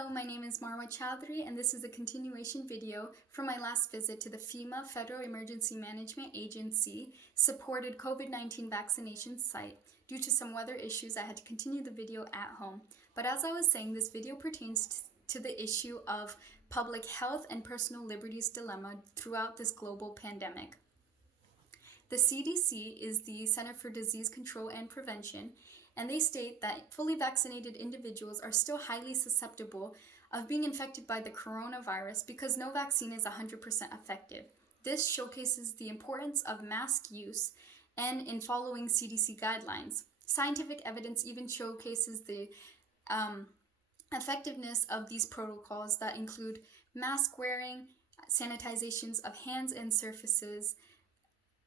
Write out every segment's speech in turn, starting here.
Hello, my name is Marwa Chowdhury, and this is a continuation video from my last visit to the FEMA Federal Emergency Management Agency supported COVID-19 vaccination site. Due to some weather issues, I had to continue the video at home. But as I was saying, this video pertains to the issue of public health and personal liberties dilemma throughout this global pandemic. The CDC is the Center for Disease Control and Prevention, and they state that fully vaccinated individuals are still highly susceptible of being infected by the coronavirus because no vaccine is 100% effective. This showcases the importance of mask use and in following CDC guidelines. Scientific evidence even showcases the effectiveness of these protocols that include mask wearing, sanitizations of hands and surfaces,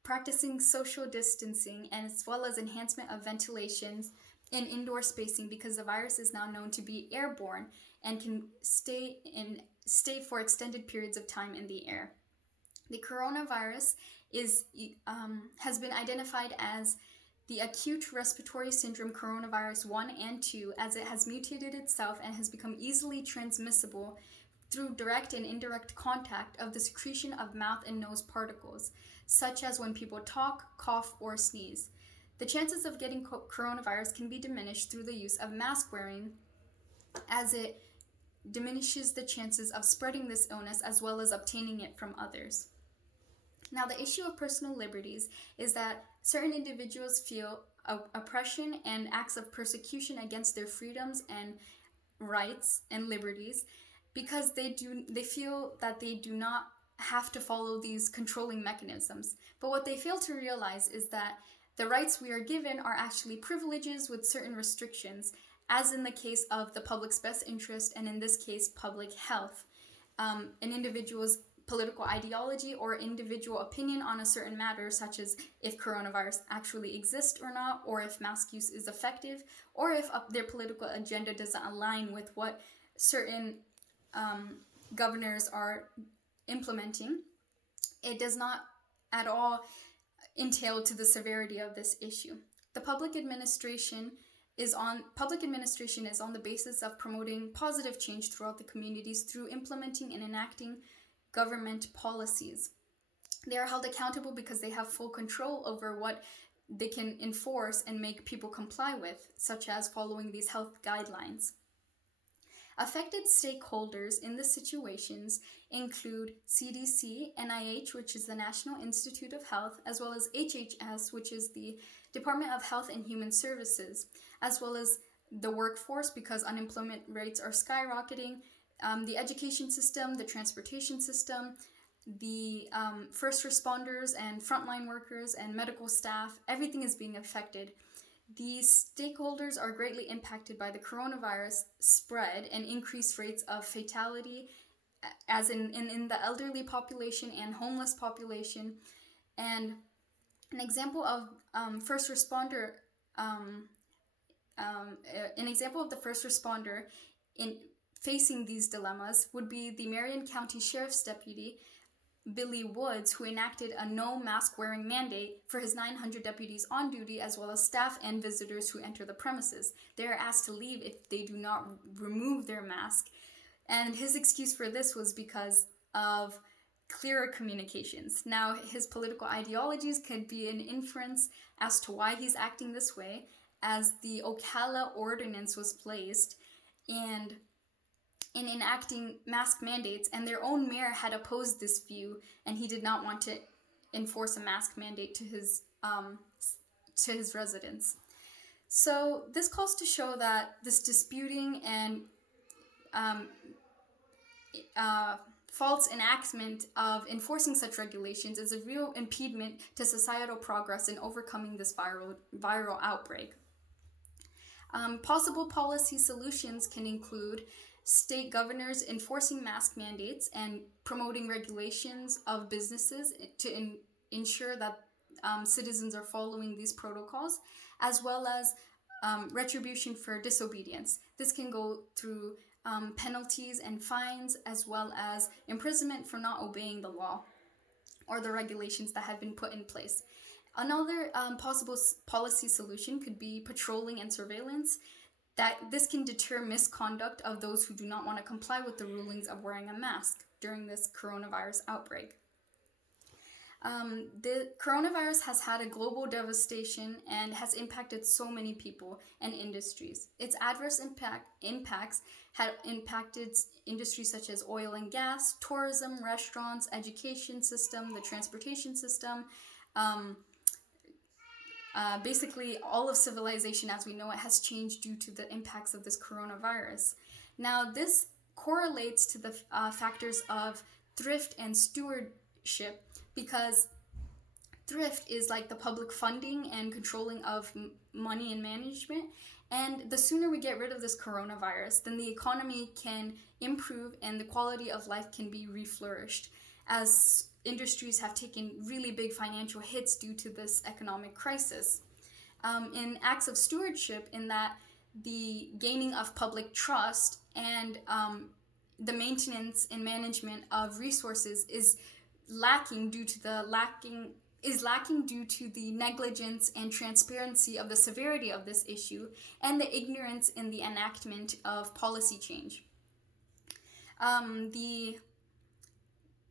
practicing social distancing, and as well as enhancement of ventilations and indoor spacing because the virus is now known to be airborne and can stay for extended periods of time in the air. The coronavirus has been identified as the acute respiratory syndrome coronavirus 1 and 2 as it has mutated itself and has become easily transmissible through direct and indirect contact of the secretion of mouth and nose particles, such as when people talk, cough, or sneeze. The chances of getting coronavirus can be diminished through the use of mask wearing, as it diminishes the chances of spreading this illness as well as obtaining it from others. Now, the issue of personal liberties is that certain individuals feel oppression and acts of persecution against their freedoms and rights and liberties because they feel that they do not have to follow these controlling mechanisms. But what they fail to realize is that the rights we are given are actually privileges with certain restrictions, as in the case of the public's best interest and in this case, public health. An individual's political ideology or individual opinion on a certain matter, such as if coronavirus actually exists or not, or if mask use is effective, or if their political agenda doesn't align with what certain governors are implementing, it does not at all entail to the severity of this issue. The public administration is on the basis of promoting positive change throughout the communities through implementing and enacting government policies. They are held accountable because they have full control over what they can enforce and make people comply with, such as following these health guidelines. Affected stakeholders in the situations include CDC, NIH, which is the National Institute of Health, as well as HHS, which is the Department of Health and Human Services, as well as the workforce because unemployment rates are skyrocketing, the education system, the transportation system, the first responders and frontline workers and medical staff. Everything is being affected. These stakeholders are greatly impacted by the coronavirus spread and increased rates of fatality, as in the elderly population and homeless population. And an example of the first responder in facing these dilemmas would be the Marion County Sheriff's Deputy Billy Woods, who enacted a no mask wearing mandate for his 900 deputies on duty, as well as staff and visitors who enter the premises. They are asked to leave if they do not remove their mask. And his excuse for this was because of clearer communications. Now, his political ideologies could be an inference as to why he's acting this way, as the Ocala Ordinance was placed, and in enacting mask mandates, and their own mayor had opposed this view, and he did not want to enforce a mask mandate to his residents. So this calls to show that this disputing and false enactment of enforcing such regulations is a real impediment to societal progress in overcoming this viral outbreak. Possible policy solutions can include state governors enforcing mask mandates and promoting regulations of businesses to ensure that citizens are following these protocols, as well as retribution for disobedience. This can go through penalties and fines, as well as imprisonment for not obeying the law or the regulations that have been put in place. Another possible policy solution could be patrolling and surveillance. that this can deter misconduct of those who do not want to comply with the rulings of wearing a mask during this coronavirus outbreak. The coronavirus has had a global devastation and has impacted so many people and industries. Its adverse impacts have impacted industries such as oil and gas, tourism, restaurants, education system, the transportation system. Basically, all of civilization as we know it has changed due to the impacts of this coronavirus. Now, this correlates to the factors of thrift and stewardship, because thrift is like the public funding and controlling of money and management. And the sooner we get rid of this coronavirus, then the economy can improve and the quality of life can be reflourished, as industries have taken really big financial hits due to this economic crisis. In acts of stewardship, in that the gaining of public trust and the maintenance and management of resources is lacking due to the negligence and transparency of the severity of this issue and the ignorance in the enactment of policy change.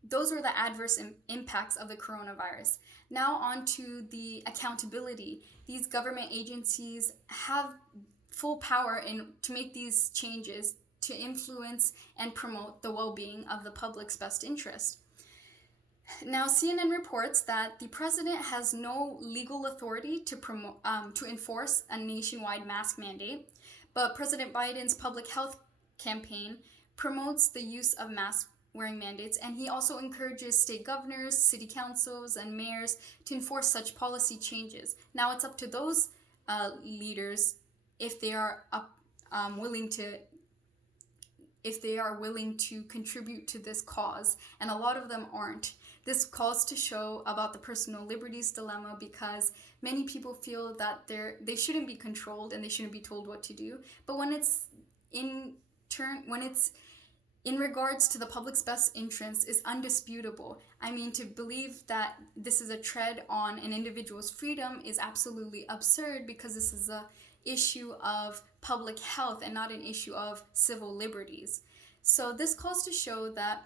Those were the adverse impacts of the coronavirus. Now on to the accountability. These government agencies have full power to make these changes to influence and promote the well-being of the public's best interest. Now, CNN reports that the president has no legal authority to enforce a nationwide mask mandate, but President Biden's public health campaign promotes the use of mask wearing mandates, and he also encourages state governors, city councils, and mayors to enforce such policy changes. Now, it's up to those leaders if they are willing to contribute to this cause, and a lot of them aren't. This calls to show about the personal liberties dilemma, because many people feel that they shouldn't be controlled and they shouldn't be told what to do. But when it's in regards to the public's best interest, is undisputable. I mean, to believe that this is a tread on an individual's freedom is absolutely absurd, because this is a issue of public health and not an issue of civil liberties. So this calls to show that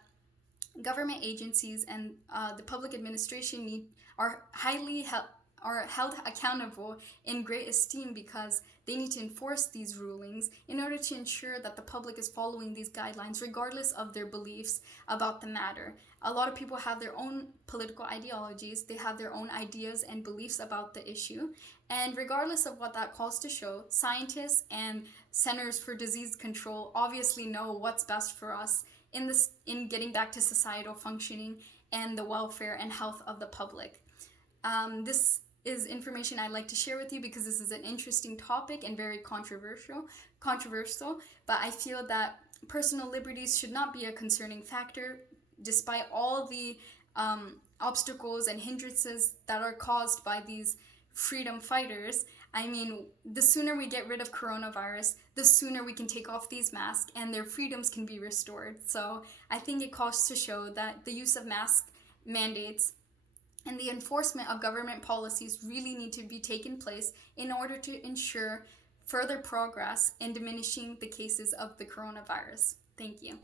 government agencies and the public administration are held accountable in great esteem, because they need to enforce these rulings in order to ensure that the public is following these guidelines regardless of their beliefs about the matter. A lot of people have their own political ideologies, they have their own ideas and beliefs about the issue, and regardless of what that calls to show, scientists and Centers for Disease Control obviously know what's best for us in getting back to societal functioning and the welfare and health of the public. This is information I'd like to share with you because this is an interesting topic and very controversial, but I feel that personal liberties should not be a concerning factor despite all the obstacles and hindrances that are caused by these freedom fighters. I mean, the sooner we get rid of coronavirus, the sooner we can take off these masks and their freedoms can be restored. So I think it calls to show that the use of mask mandates and the enforcement of government policies really need to be taken place in order to ensure further progress in diminishing the cases of the coronavirus. Thank you.